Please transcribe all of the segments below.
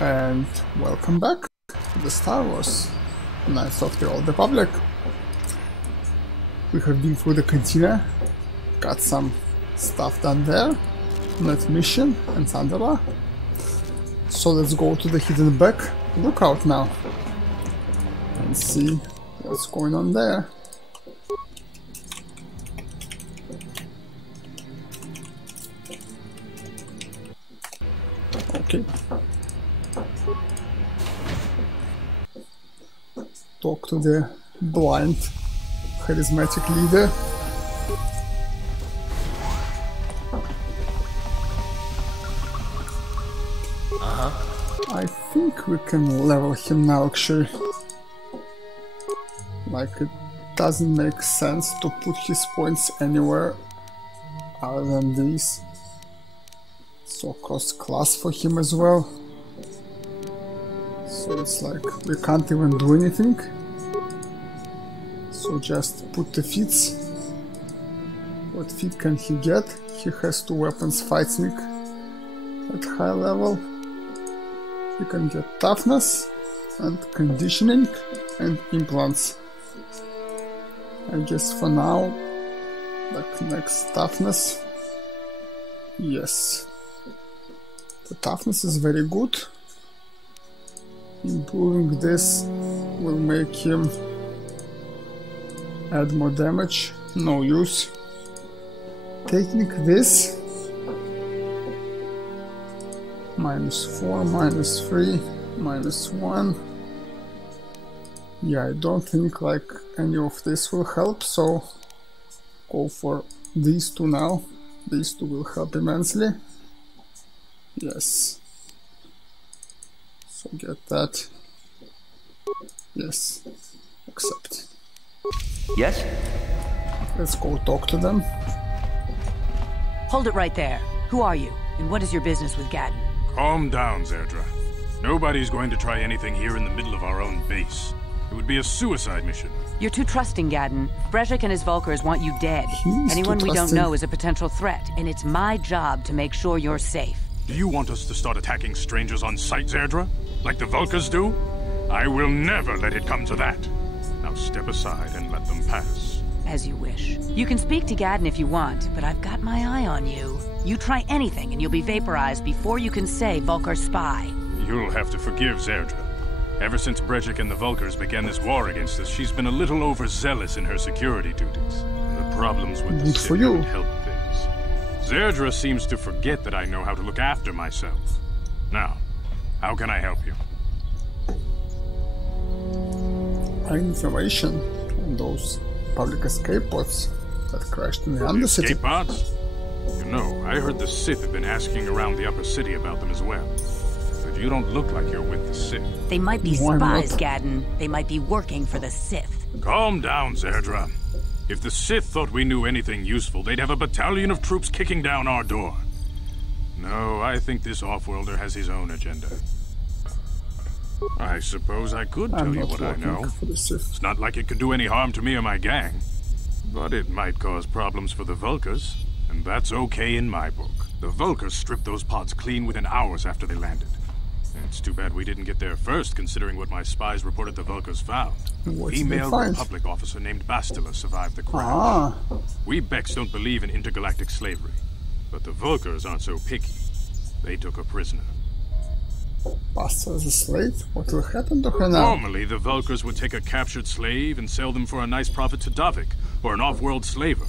And welcome back to the Star Wars Knights of the Old Republic. We have been through the cantina, got some stuff done there, met Mission and Sandala. So let's go to the hidden back lookout now and see what's going on there. Okay. Talk to the blind charismatic leader. I think we can level him now, actually. Like, it doesn't make sense to put his points anywhere other than these. So cost class for him as well. So it's like we can't even do anything. So just put the feats. What feat can he get? He has 2 weapons fightsmith at high level. He can get toughness and conditioning and implants. I guess for now, like next toughness. Yes. The toughness is very good. Improving this will make him add more damage. No use. Taking this. -4, -3, -1. Yeah, I don't think like any of this will help, so go for these 2 now. These 2 will help immensely. Yes. So get that. Yes. Accept. Yes? Let's go talk to them. Hold it right there. Who are you? And what is your business with Gadden? Calm down, Zerdra. Nobody's going to try anything here in the middle of our own base. It would be a suicide mission. You're too trusting, Gadden. Brezhik and his Vulkars want you dead. Anyone we don't know is a potential threat, and it's my job to make sure you're safe. Do you want us to start attacking strangers on sight, Zerdra? Like the Vulkars do? I will never let it come to that. Now step aside and let them pass. As you wish. You can speak to Gadden if you want, but I've got my eye on you. You try anything and you'll be vaporized before you can say Vulkar spy. You'll have to forgive Zerdra. Ever since Brezhik and the Vulkars began this war against us, she's been a little overzealous in her security duties. The problems with the Sith haven't helped things. Zerdra seems to forget that I know how to look after myself. Now, how can I help you? Information on those public escape pods that crashed in the Undercity. Escape pods? You know, I heard the Sith have been asking around the upper city about them as well. But you don't look like you're with the Sith. They might be spies, Gadden. They might be working for the Sith. Calm down, Zerdra. If the Sith thought we knew anything useful, they'd have a battalion of troops kicking down our door. No, I think this off-worlder has his own agenda. I suppose I could tell you what I know. It's not like it could do any harm to me or my gang. But it might cause problems for the Vulkars, and that's okay in my book. The Vulkars stripped those pods clean within hours after they landed. It's too bad we didn't get there first, considering what my spies reported the Vulkars found. A female Republic officer named Bastila survived the crash. We Beks don't believe in intergalactic slavery, but the Vulkars aren't so picky. They took her prisoner. Bastila is a slave? What will happen to her now? Normally, the Vulkars would take a captured slave and sell them for a nice profit to Davik, or an off-world slaver.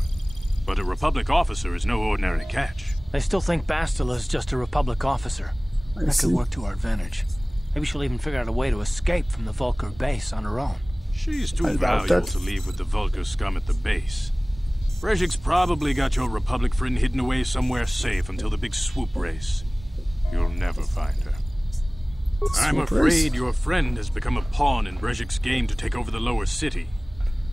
But a Republic officer is no ordinary catch. I still think Bastila is just a Republic officer. That could work to our advantage. Maybe she'll even figure out a way to escape from the Vulkar base on her own. She's too valuable to leave with the Vulkar scum at the base. Brezhik's probably got your Republic friend hidden away somewhere safe until the big swoop race. You'll never find her. I'm afraid your friend has become a pawn in Brezhik's game to take over the lower city.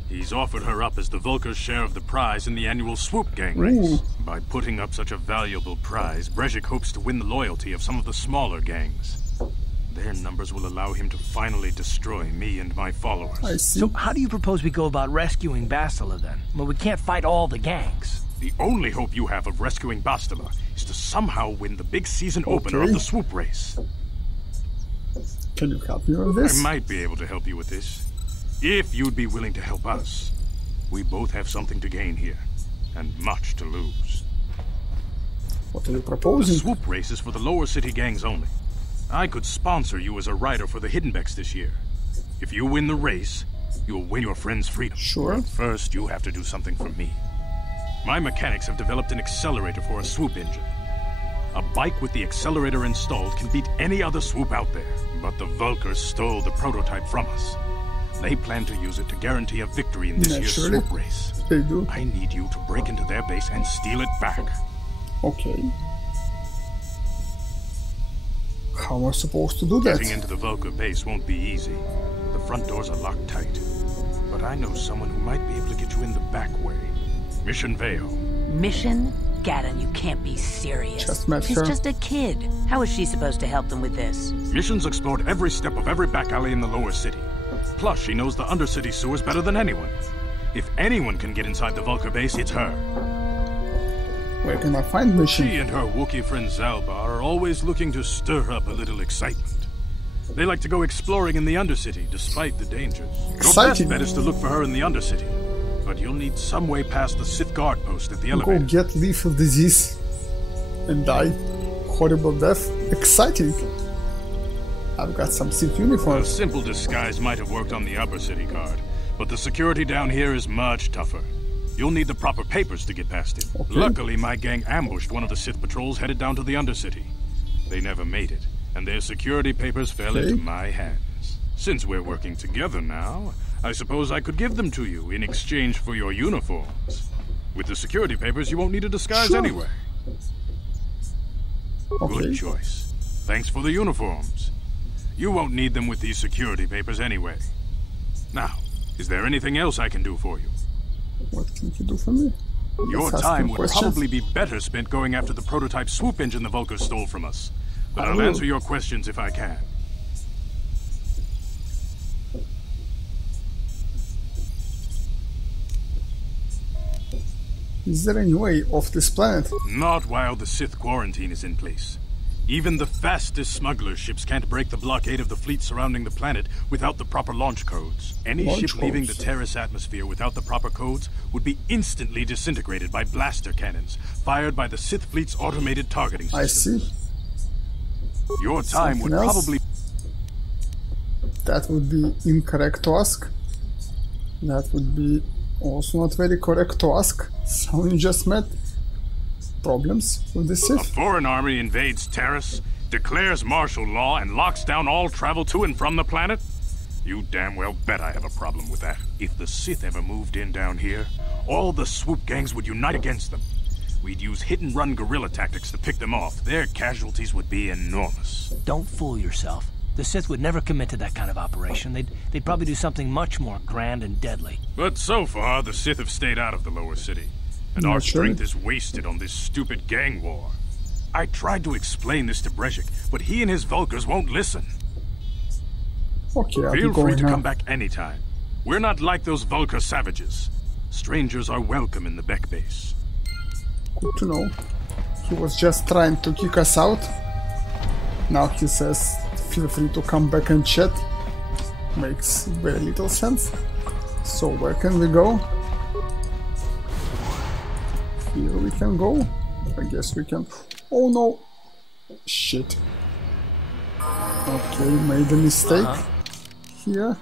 He's offered her up as the Vulkar's share of the prize in the annual swoop gang race. By putting up such a valuable prize, Brezhik hopes to win the loyalty of some of the smaller gangs. Their numbers will allow him to finally destroy me and my followers. I see. So how do you propose we go about rescuing Bastila then? Well, we can't fight all the gangs. The only hope you have of rescuing Bastila is to somehow win the big season opener of the swoop race. Can you help me with this? I might be able to help you with this. If you'd be willing to help us. We both have something to gain here, and much to lose. What are you proposing? The swoop race is for the lower city gangs only. I could sponsor you as a rider for the Hiddenbecks this year. If you win the race, you'll win your friend's freedom. Sure. But first, you have to do something for me. My mechanics have developed an accelerator for a swoop engine. A bike with the accelerator installed can beat any other swoop out there. But the Vulkars stole the prototype from us. They plan to use it to guarantee a victory in this year's swoop race. They do. I need you to break into their base and steal it back. Okay. How am I supposed to do that? Getting into the Vulkar base won't be easy. The front doors are locked tight. But I know someone who might be able to get you in the back way. Mission Vao. Mission? Gaddon, you can't be serious. Just met She's her. just a kid. How is she supposed to help them with this? Mission's explored every step of every back alley in the lower city. Plus, she knows the undercity sewers better than anyone. If anyone can get inside the Vulkar base, it's her. Where can I find Mission? She and her Wookiee friend Zalbar are always looking to stir up a little excitement. They like to go exploring in the Undercity, despite the dangers. Your best bet is to look for her in the Undercity. But you'll need some way past the Sith guard post at the elevator. Go get lethal disease and die. Horrible death. Exciting. I've got some Sith A uniforms. simple disguise might have worked on the upper city guard, but the security down here is much tougher. You'll need the proper papers to get past it. Okay. Luckily, my gang ambushed one of the Sith patrols headed down to the Undercity. They never made it, and their security papers fell into my hands. Since we're working together now, I suppose I could give them to you in exchange for your uniforms. With the security papers, you won't need a disguise anyway. Okay. Good choice. Thanks for the uniforms. You won't need them with these security papers anyway. Now, is there anything else I can do for you? What can you do for me? Your Let's ask time him would questions. probably be better spent going after the prototype swoop engine the Vulkars stole from us. But I I'll will. answer your questions if I can. Is there any way off this planet? Not while the Sith quarantine is in place. Even the fastest smuggler ships can't break the blockade of the fleet surrounding the planet without the proper launch codes. Any Launch ship leaving the codes. Terrace atmosphere without the proper codes would be instantly disintegrated by blaster cannons fired by the Sith fleet's automated targeting system. I see. Your time would Something else? probably... That would be incorrect to ask. That would be also not very correct to ask. Someone just met problems with the A Sith. foreign army invades Terrace, declares martial law, and locks down all travel to and from the planet? You damn well bet I have a problem with that. If the Sith ever moved in down here, all the swoop gangs would unite against them. We'd use hit-and-run guerrilla tactics to pick them off. Their casualties would be enormous. Don't fool yourself. The Sith would never commit to that kind of operation. They'd probably do something much more grand and deadly. But so far, the Sith have stayed out of the lower city. And our Naturally. strength is wasted on this stupid gang war. I tried to explain this to Brezhik, but he and his Vulkars won't listen. Okay, I'll be Feel free going to now. come back anytime. We're not like those Vulkar savages. Strangers are welcome in the Beck base. Good to know. He was just trying to kick us out. Now he says, feel free to come back and chat. Makes very little sense. So where can we go? Here we can go. I guess we can. Oh no! Shit. Okay, made a mistake here.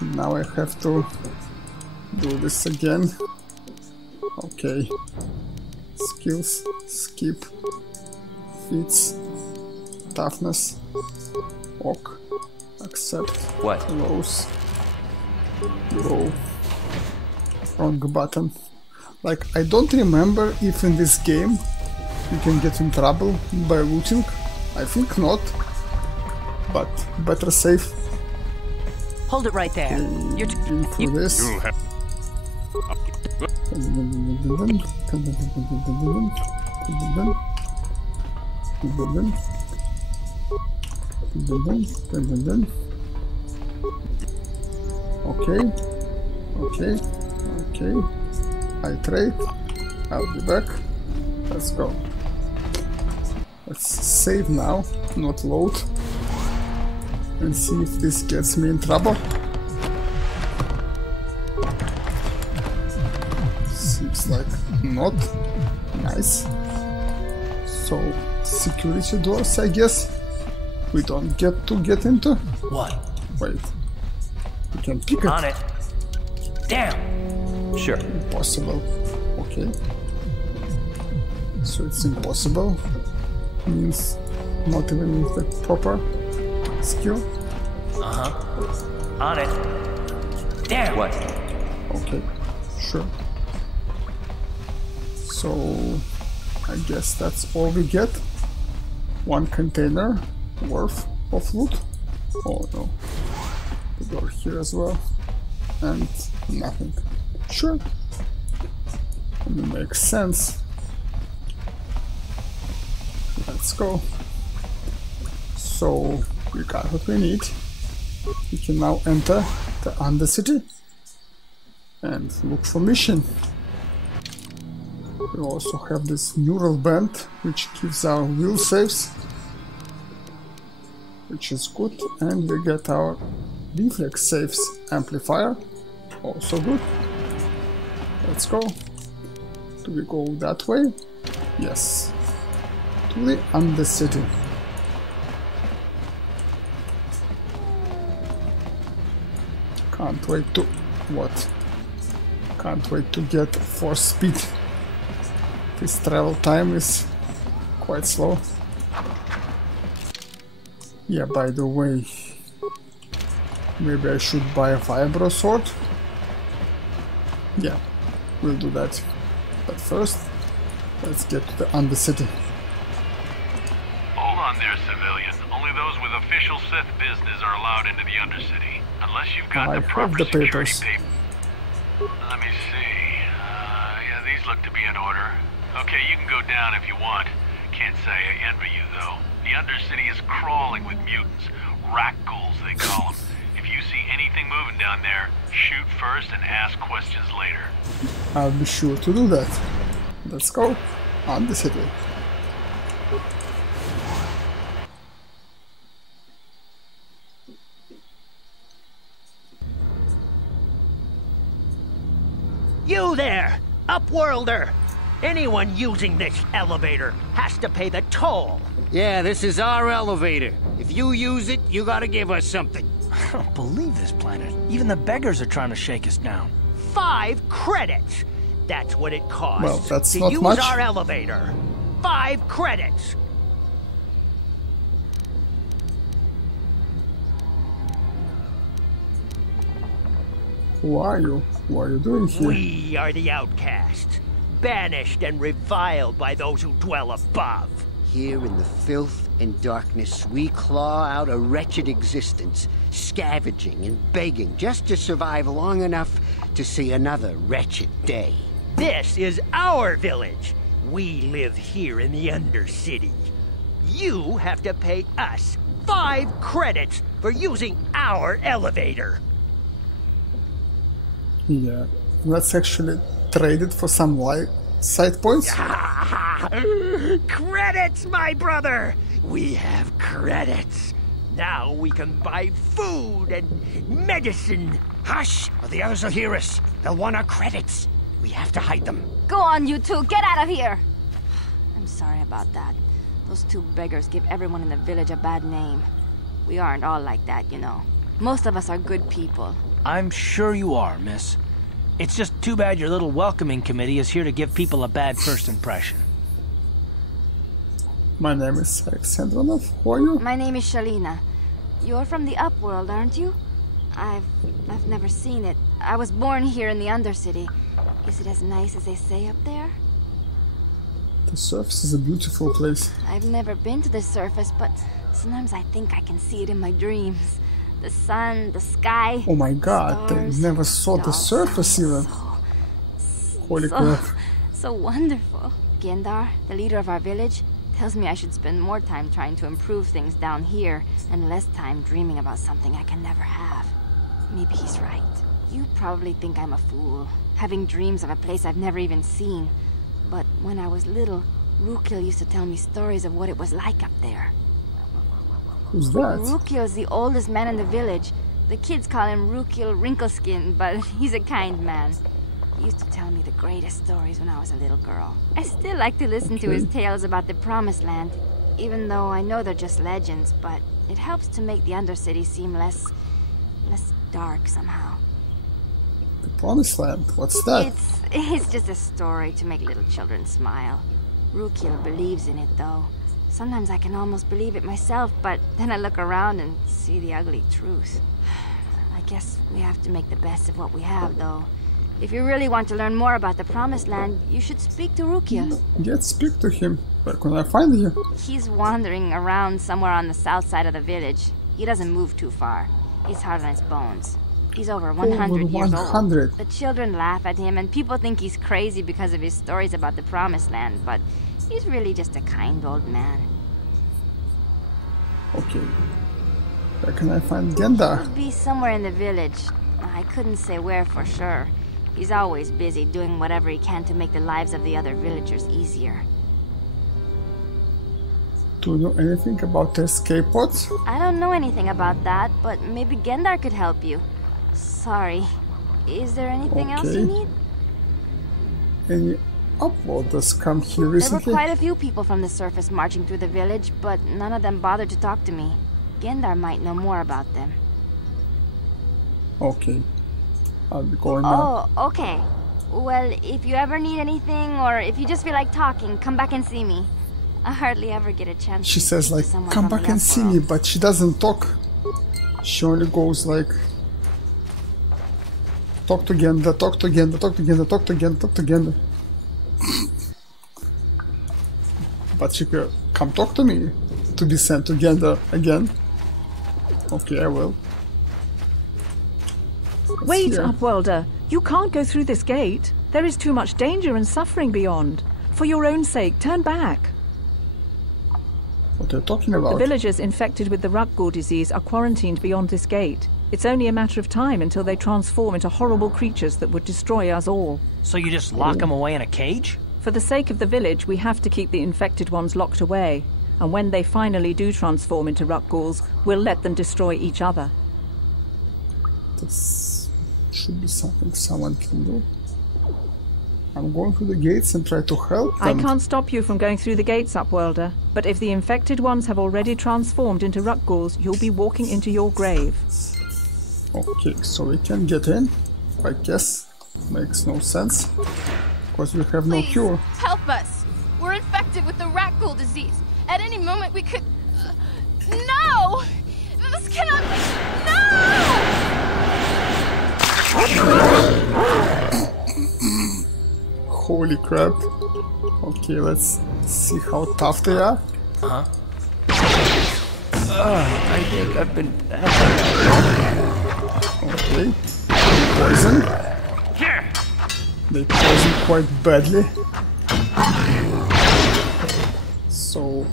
Now I have to do this again. Okay. Skills, skip, feats, toughness, ok, accept, What? close, go, wrong button. Like, I don't remember if in this game you can get in trouble by looting. I think not, but better safe Hold it right there. You're through this. You'll have... Okay, okay, okay. I trade. I'll be back. Let's go. Let's save now, not load. and see if this gets me in trouble. Seems like not. Nice. So, security doors, I guess. We don't get to get into. What? Wait. We can pick it. On it. Damn. Sure. Impossible. Okay. So it's impossible. Means not even with the proper skill. On it. Damn. What? Okay. Sure. So I guess that's all we get. One container worth of loot. Oh no. The door here as well. And nothing. Sure. It makes sense. Let's go. So we got what we need. We can now enter the Undercity and look for mission. We also have this neural band which gives our will saves, which is good, and we get our reflex saves amplifier, also good. Let's go. Do we go that way? Yes. To the Undercity. Can't wait to... what? Can't wait to get force speed. This travel time is quite slow. Yeah, by the way, maybe I should buy a vibro sword. Yeah, we'll do that. But first, let's get to the Undercity. Hold on there, civilian. Only those with official Sith business are allowed into the Undercity. Unless you've got the proper security papers. Let me see. Yeah, these look to be in order. Okay, you can go down if you want. Can't say I envy you, though. The Undercity is crawling with mutants. Rat ghouls, they call them. If you see anything moving down there, shoot first and ask questions later. I'll be sure to do that. Let's go. Undercity. You there, Upworlder! Anyone using this elevator has to pay the toll. Yeah, this is our elevator. If you use it, you gotta give us something. I don't believe this planet. Even the beggars are trying to shake us down. 5 credits. That's what it costs. Well, that's to not use much. our elevator. 5 credits. Who are you? What are you doing here? We are the outcasts, banished and reviled by those who dwell above. Here in the filth and darkness, we claw out a wretched existence, scavenging and begging just to survive long enough to see another wretched day. This is our village. We live here in the Undercity. You have to pay us 5 credits for using our elevator. Yeah, let's actually trade it for some side points. Credits, my brother! We have credits. Now we can buy food and medicine. Hush, or the others will hear us. They'll want our credits. We have to hide them. Go on, you two. Get out of here. I'm sorry about that. Those 2 beggars give everyone in the village a bad name. We aren't all like that, you know. Most of us are good people. I'm sure you are, miss. It's just too bad your little welcoming committee is here to give people a bad first impression. My name is Alexey Andronov. Who are you? My name is Shalina. You're from the Upworld, aren't you? I've never seen it. I was born here in the Undercity. Is it as nice as they say up there? The surface is a beautiful place. I've never been to the surface, but sometimes I think I can see it in my dreams. The sun, the sky. Oh my god, stars, they never saw the surface even. Holy crap. So wonderful. Gendar, the leader of our village, tells me I should spend more time trying to improve things down here and less time dreaming about something I can never have. Maybe he's right. You probably think I'm a fool, having dreams of a place I've never even seen. But when I was little, Rukil used to tell me stories of what it was like up there. Who's that? Rukil's the oldest man in the village. The kids call him Rukil Wrinkleskin, but he's a kind man. He used to tell me the greatest stories when I was a little girl. I still like to listen to his tales about the Promised Land, even though I know they're just legends, but it helps to make the Undercity seem less dark somehow. The Promised Land? What's that? It's just a story to make little children smile. Rukil believes in it, though. Sometimes I can almost believe it myself, but then I look around and see the ugly truth. I guess we have to make the best of what we have, though. If you really want to learn more about the Promised Land, you should speak to Rukil. Yes, speak to him. Where can I find him? He's wandering around somewhere on the south side of the village. He doesn't move too far. He's hard on his bones. He's over 100 years old. The children laugh at him, and people think he's crazy because of his stories about the Promised Land, but he's really just a kind old man. Okay. Where can I find Gendar? He'll be somewhere in the village. I couldn't say where for sure. He's always busy doing whatever he can to make the lives of the other villagers easier. Do you know anything about the escape pods? I don't know anything about that, but maybe Gendar could help you. Sorry. Is there anything else you need? Any uploaders come here recently? There were quite a few people from the surface marching through the village, but none of them bothered to talk to me. Gendar might know more about them. Okay. I'll be going now. Oh, okay. Well, if you ever need anything, or if you just feel like talking, come back and see me. I hardly ever get a chance. She says like, come back and see me, but she doesn't talk. She only goes like, talk to Gendar, talk to Gendar, talk to Gendar, talk to Gendar, talk to Gendar. But she could come talk to me to be sent to Gendar again. Okay, I will. Wait, Upworlder. You can't go through this gate. There is too much danger and suffering beyond. For your own sake, turn back. What are you talking about? The villagers infected with the Rukgul disease are quarantined beyond this gate. It's only a matter of time until they transform into horrible creatures that would destroy us all. So you just lock them away in a cage? For the sake of the village, we have to keep the infected ones locked away. And when they finally do transform into Rukguls, we'll let them destroy each other. This should be something someone can do. I'm going through the gates and try to help them. I can't stop you from going through the gates, Upworlder. But if the infected ones have already transformed into Rukguls, you'll be walking into your grave. Okay, so we can get in. I guess. Makes no sense. Because we have no cure. Help us! We're infected with the Rukgul disease. At any moment we could... No! This cannot be... No! Holy crap. Okay, let's see how tough they are. I think I've been... Okay. Poison. They poison quite badly. So...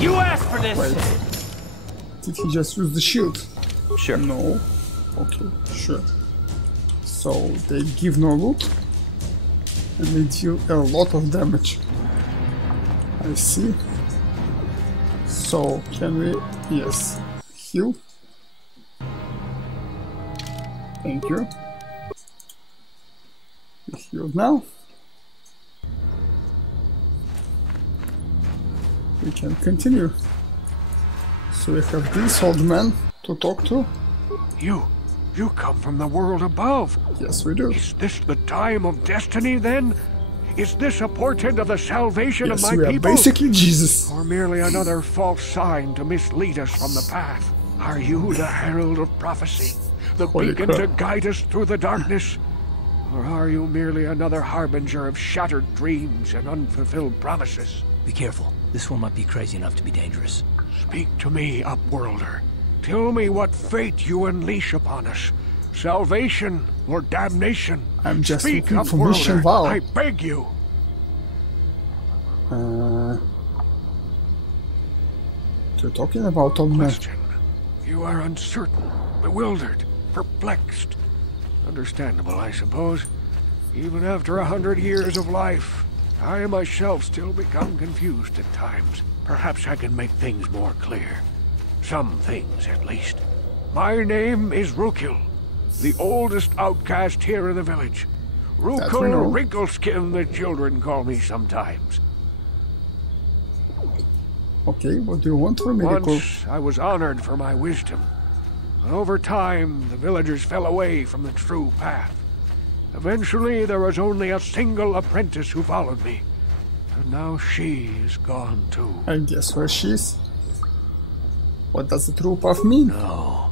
You asked for this! Wait. Did he just use the shield? Sure. No. Okay, sure. So they give no loot. And they deal a lot of damage. I see. So, can we... Yes. Heal. Thank you. We're healed now. We can continue. So we have this old man to talk to. You come from the world above. Yes, we do. Is this the time of destiny, then? Is this a portent of the salvation of my people? Yes, we are basically Jesus. Or merely another false sign to mislead us from the path? Are you the herald of prophecy? The beacon to guide us through the darkness? Or are you merely another harbinger of shattered dreams and unfulfilled promises? Be careful. This one might be crazy enough to be dangerous. Speak to me, Upworlder. Tell me what fate you unleash upon us. Salvation or damnation? I'm just Speak, looking for Mission Vao. I beg you. What are you talking about, old man? Question. You are uncertain, bewildered, perplexed. Understandable, I suppose. Even after 100 years of life. I myself still become confused at times. Perhaps I can make things more clear. Some things, at least. My name is Rukil, the oldest outcast here in the village. Rukil Wrinkleskin, the children call me sometimes. Okay, what do you want from me? Once I was honored for my wisdom. But over time, the villagers fell away from the true path. Eventually, there was only a single apprentice who followed me. And now she is gone too. I guess where she is. What does the true path mean? No,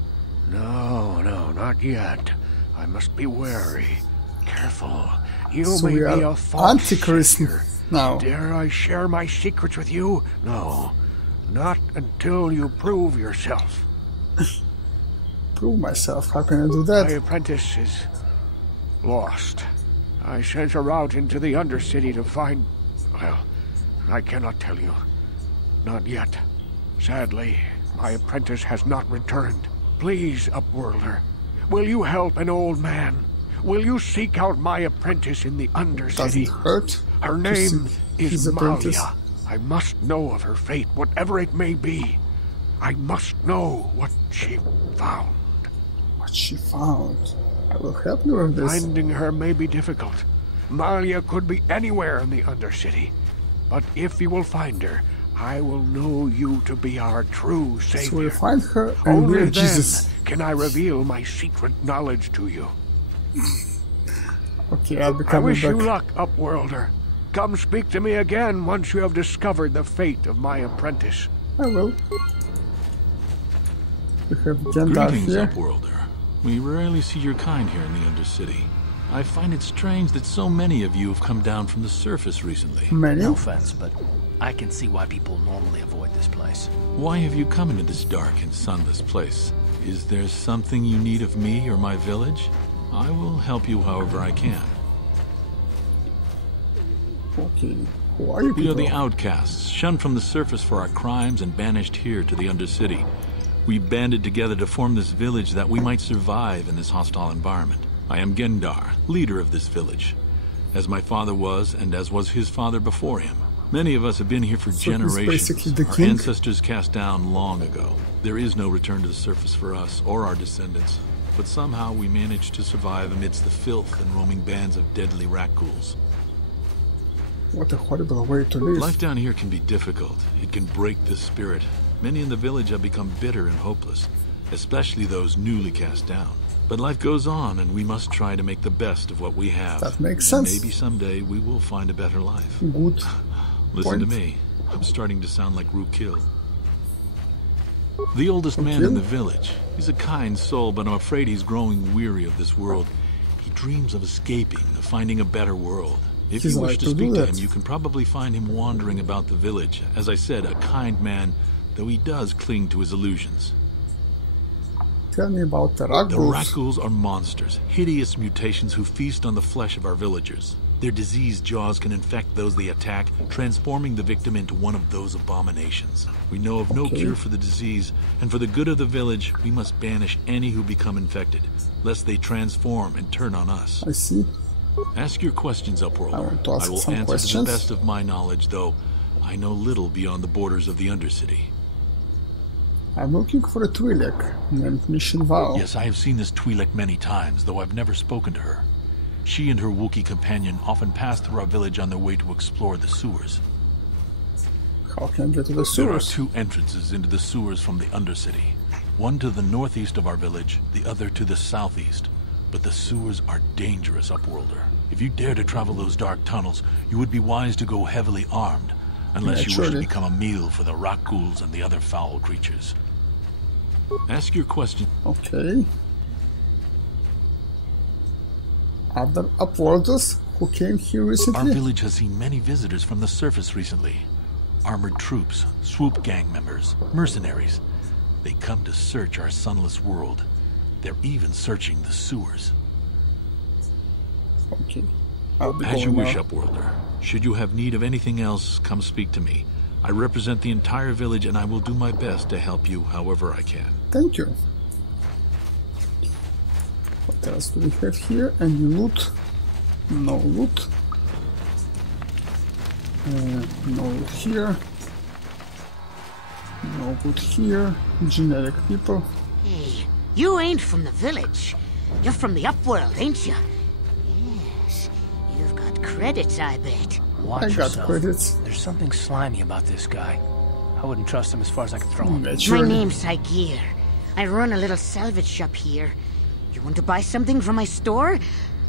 not yet. I must be wary. Careful. You So may we be are a false Antichrist savior. now. Dare I share my secrets with you? No. Not until you prove yourself. Prove myself? How can I do that? My apprentice is lost. I sent her out into the Undercity to find... Well, I cannot tell you. Not yet. Sadly, my apprentice has not returned. Please, Upworlder, will you help an old man? Will you seek out my apprentice in the Undercity? Doesn't hurt. Her name is apprentice. Malia. I must know of her fate, whatever it may be. I must know what she found. What she found? I will help you with this. Finding her may be difficult. Malia could be anywhere in the Undercity. But if you will find her, I will know you to be our true savior. So we find her and Only we're then Jesus. can I reveal my secret knowledge to you. Okay, I'll be I coming wish back. you luck, Upworlder. Come speak to me again once you have discovered the fate of my apprentice. I will. We have Gendar Greetings, here. Upworlder. We rarely see your kind here in the Undercity. I find it strange that so many of you have come down from the surface recently. Many? No offense, but I can see why people normally avoid this place. Why have you come into this dark and sunless place? Is there something you need of me or my village? I will help you however I can. Okay, who are you We are people? the outcasts, shunned from the surface for our crimes and banished here to the Undercity. We banded together to form this village that we might survive in this hostile environment. I am Gendar, leader of this village, as my father was and as was his father before him. Many of us have been here for So he's generations. basically the Our king? ancestors cast down long ago. There is no return to the surface for us or our descendants, but somehow we managed to survive amidst the filth and roaming bands of deadly rat-ghouls. What a horrible way to live. Life down here can be difficult. It can break the spirit. Many in the village have become bitter and hopeless, especially those newly cast down. But life goes on, and we must try to make the best of what we have. That makes And sense. maybe someday we will find a better life. Good. Listen to point. me. I'm starting to sound like Rukil. The oldest man in the village. He's a kind soul, but I'm afraid he's growing weary of this world. He dreams of escaping, of finding a better world. If He's you wish allowed to to do speak to that. him, you can probably find him wandering about the village. As I said, a kind man, though he does cling to his illusions. Tell me about the The Ragulls. Ragulls are monsters, hideous mutations who feast on the flesh of our villagers. Their diseased jaws can infect those they attack, transforming the victim into one of those abominations. We know of no cure for the disease, and for the good of the village, we must banish any who become infected, lest they transform and turn on us. I see. Ask your questions, Upworlder. I want to ask will some answer to questions. the best of my knowledge, though I know little beyond the borders of the Undercity. I'm looking for a Twi'lek named Mission Vao. Yes, I have seen this Twi'lek many times, though I've never spoken to her. She and her Wookiee companion often pass through our village on their way to explore the sewers. How can I get to the There are sewers? 2 entrances into the sewers from the Undercity. One to the northeast of our village, the other to the southeast. But the sewers are dangerous, Upworlder. If you dare to travel those dark tunnels, you would be wise to go heavily armed, unless you wish to Naturally. become a meal for the rock ghouls and the other foul creatures. Ask your question. Okay. Other Upworlders who came here Our recently? village has seen many visitors from the surface recently. Armored troops, swoop gang members, mercenaries. They come to search our sunless world. They're even searching the sewers. Okay. I'll be As you going wish, now. Upworlder. Should you have need of anything else, come speak to me. I represent the entire village, and I will do my best to help you however I can. Thank you. What else do we have here? Any loot? No loot. No here. No good here. Generic people. Hey, you ain't from the village. You're from the Upworld, ain't you? Yes. You've got credits, I bet. Watch I got yourself. credits. There's something slimy about this guy. I wouldn't trust him as far as I could throw him. My name's Saigir. I run a little salvage shop here. You want to buy something from my store?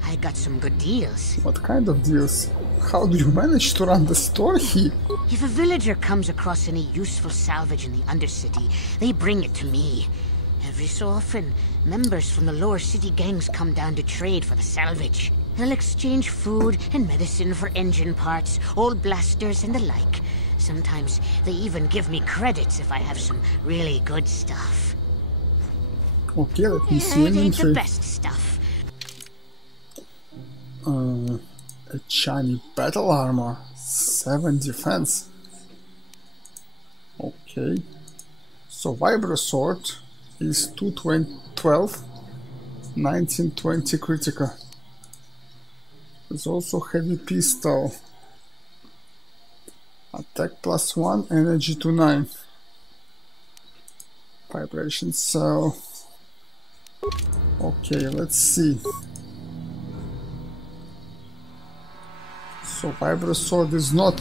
I got some good deals. What kind of deals? How do you manage to run the store here? If a villager comes across any useful salvage in the Undercity, they bring it to me. Every so often, members from the lower city gangs come down to trade for the salvage. They'll exchange food and medicine for engine parts, old blasters and the like. Sometimes they even give me credits if I have some really good stuff. Okay, let me see It ain't the inventory. best stuff. A shiny battle armor. 7 defense. Okay. So Vibro Sword is 212, 1920 critical. There's also heavy pistol. Attack +1, energy to 9. Vibration cell. Okay, let's see. So Vibro Sword is not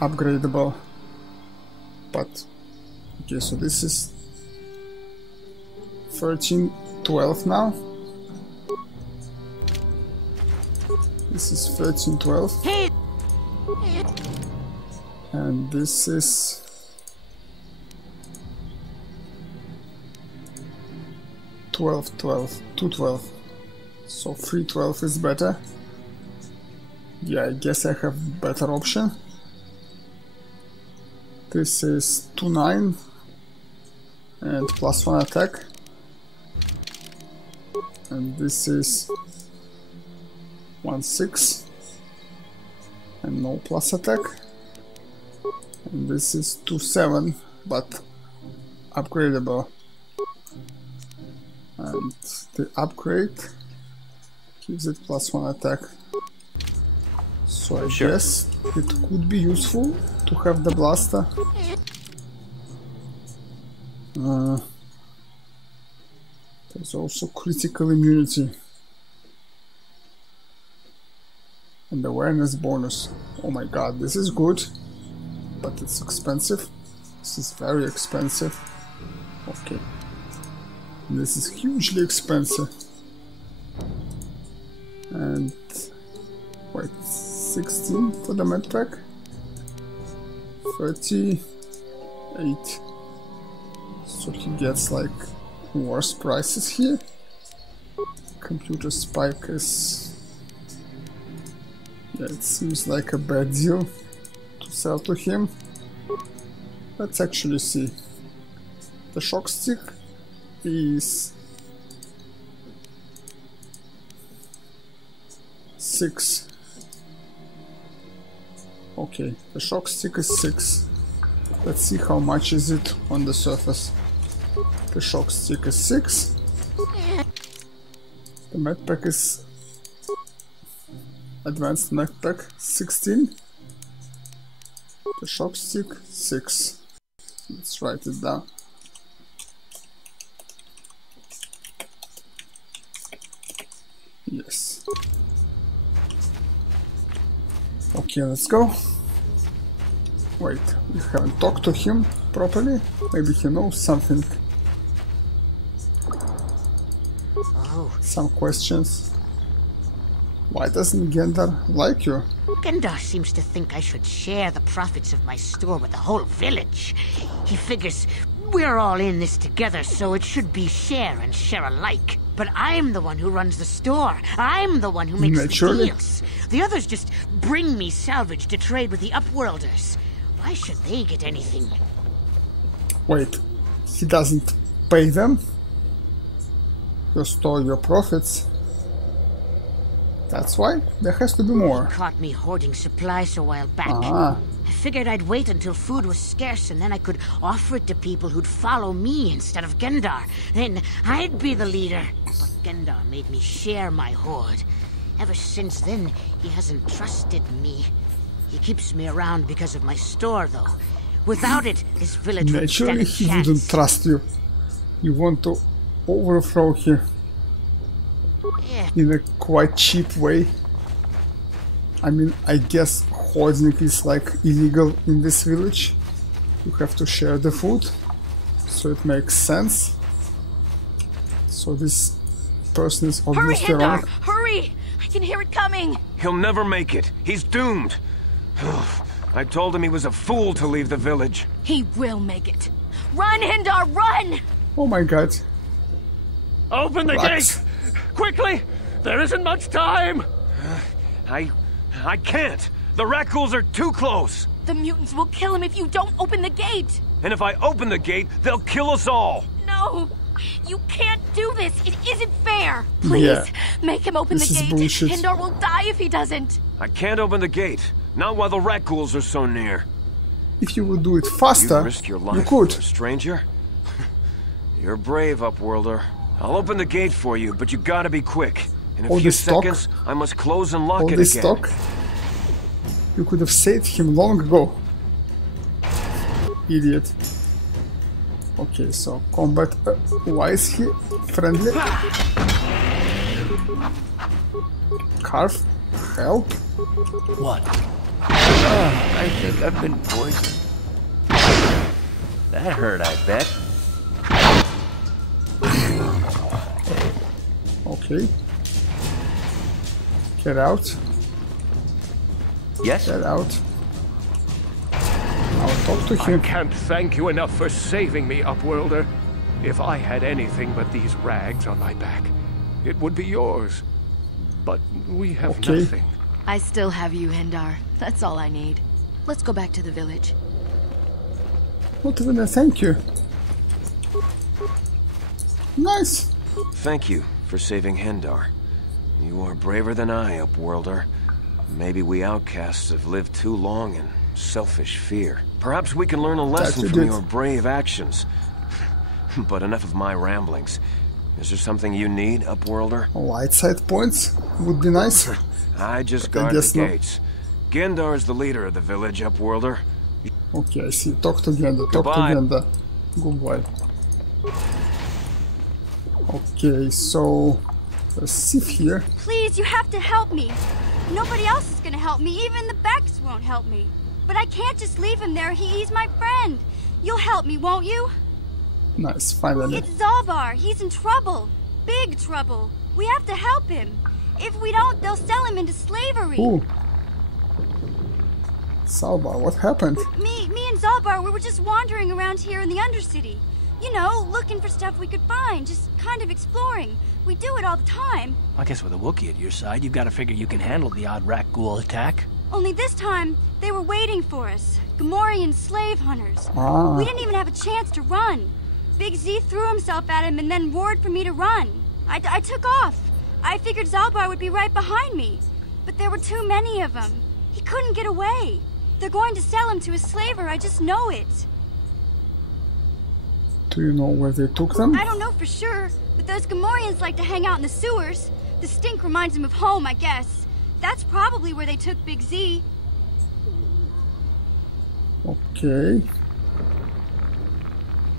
upgradable. But okay, so this is 1312 now. This is 1312. And this is 1212, 212. So 312 is better. Yeah, I guess I have better option. This is 29 and +1 attack. And this is 16 and no plus attack. And this is 27 but upgradable. And the upgrade gives it +1 attack. So I guess it could be useful to have the blaster. There's also critical immunity and awareness bonus. Oh my god, this is good, but it's expensive. This is very expensive. Okay, this is hugely expensive. And wait, 16 for the medpack, 38. So he gets like worse prices here. Computer spike is, yeah, it seems like a bad deal to sell to him. Let's actually see. The shock stick is 6. Okay, the shock stick is 6. Let's see how much is it on the surface. The shock stick is 6. The medpack is advanced medpack 16. The shock stick 6. Let's write it down. Yes. Okay, let's go. Wait, we haven't talked to him properly. Maybe he knows something. Some questions. Why doesn't Gendar like you? Gendar seems to think I should share the profits of my store with the whole village. He figures we're all in this together, so it should be share and share alike. But I'm the one who runs the store. I'm the one who makes the deals. The others just bring me salvage to trade with the Upworlders. Why should they get anything? Wait, he doesn't pay them? You store your profits. That's why? There has to be more. He caught me hoarding supplies a while back. Ah. I figured I'd wait until food was scarce and then I could offer it to people who'd follow me instead of Gendar. Then I'd be the leader. But Gendar made me share my hoard. Ever since then, he hasn't trusted me. He keeps me around because of my store, though. Without it, this village would stand Naturally, a he chance. wouldn't trust you. You want to overthrow him in a quite cheap way. I mean, I guess hoarding is like illegal in this village. You have to share the food, so it makes sense. So this person is obviously wrong. Hurry! I can hear it coming! He'll never make it. He's doomed. I told him he was a fool to leave the village. He will make it. Run, Hindar, run! Oh my god. Open the gate! Quickly! There isn't much time! I can't. The Rakghouls are too close. The mutants will kill him if you don't open the gate! And if I open the gate, they'll kill us all. No! You can't do this! It isn't fair! Please, make him open the gate! Bullshit. Hindar will die if he doesn't! I can't open the gate. Not while the Rakghouls are so near. If you would do it faster, You'd risk your life you could. for a stranger? You're brave, Upworlder. I'll open the gate for you, but you gotta be quick. In a few seconds, I must close and lock it again. Stock? You could have saved him long ago. Idiot. Okay, so combat. Why is he friendly? Carve? Help? What? I think I've been poisoned. That hurt, I bet. Okay. Get out. Yes? Get out. I'll talk to him. I can't thank you enough for saving me, Upworlder. If I had anything but these rags on my back, it would be yours. But we have nothing. I still have you, Hindar. That's all I need. Let's go back to the village. Not even a thank you. Nice. Thank you for saving Hindar. You are braver than I, Upworlder. Maybe we outcasts have lived too long in selfish fear. Perhaps we can learn a lesson from your brave actions. But enough of my ramblings. Is there something you need, Upworlder? Light side points would be nice. I just guard the gates. Gendar is the leader of the village, Upworlder. Okay, I see. Talk to Gendar. Talk to Gendar. Goodbye. Okay, so there's Sif here. Please, you have to help me. Nobody else is gonna help me. Even the Becks won't help me. But I can't just leave him there. He's my friend. You'll help me, won't you? Nice, finally. It's Zalbar. He's in trouble. Big trouble. We have to help him. If we don't, they'll sell him into slavery. Ooh. Zalbar, what happened? Me and Zalbar, we were just wandering around here in the Undercity. You know, looking for stuff we could find, just kind of exploring. We do it all the time. I guess with a Wookiee at your side, you've got to figure you can handle the odd Rakghoul attack. Only this time, they were waiting for us. Gamorrean slave hunters. Ah. We didn't even have a chance to run. Big Z threw himself at him and then roared for me to run. I took off. I figured Zalbar would be right behind me. But there were too many of them. He couldn't get away. They're going to sell him to a slaver, I just know it. Do you know where they took them? I don't know for sure, but those Gamorreans like to hang out in the sewers. The stink reminds them of home, I guess. That's probably where they took Big Z. Okay.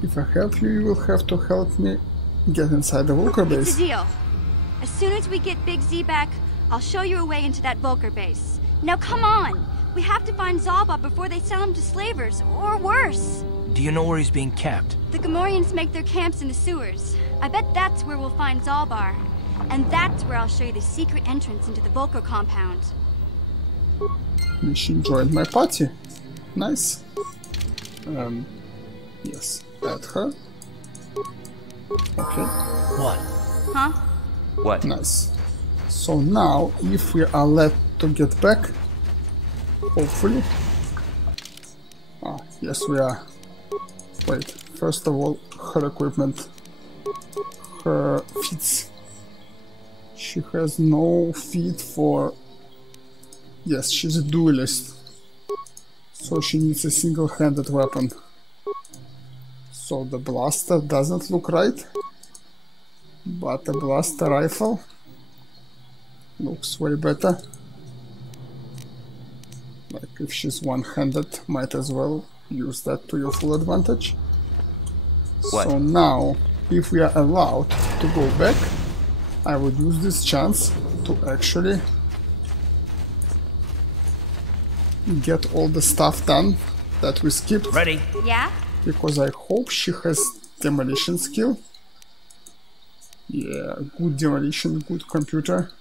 If I help you, you will have to help me get inside the Vulkar base. It's a deal. As soon as we get Big Z back, I'll show you a way into that Vulkar base. Now come on! We have to find Zalbar before they sell him to slavers, or worse. Do you know where he's being kept? The Gamorreans make their camps in the sewers. I bet that's where we'll find Zalbar. And that's where I'll show you the secret entrance into the Vulkar compound. She joined my party. Nice. Yes. Add her. Okay. What? Huh? What? Nice. So now, if we are let to get back, hopefully. Ah, yes we are. Wait, first of all, her equipment. Her feats. She has no feat for... Yes, she's a duelist. So she needs a single-handed weapon. So the blaster doesn't look right. But the blaster rifle looks way better. Like, if she's one-handed, might as well use that to your full advantage. What? So now, if we are allowed to go back, I would use this chance to actually get all the stuff done that we skipped. Ready? Yeah? Because I hope she has demolition skill. Yeah, good demolition, good computer.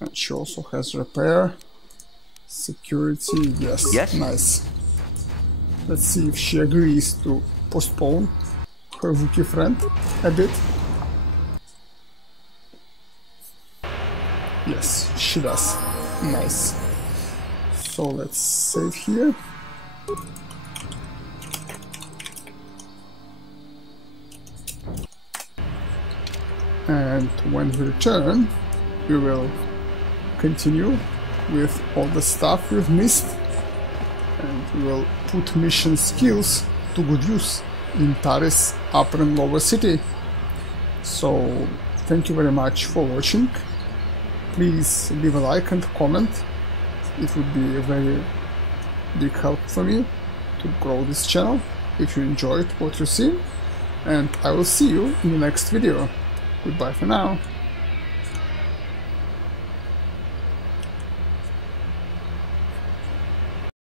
And she also has repair, security, yes, yes, nice. Let's see if she agrees to postpone her Wookiee friend a bit. Yes, she does. Nice. So let's save here. And when we return, we will continue with all the stuff we've missed, and we will put mission skills to good use in Taris Upper and Lower City. So thank you very much for watching. Please leave a like and comment. It would be a very big help for me to grow this channel if you enjoyed what you see, and I will see you in the next video. Goodbye for now.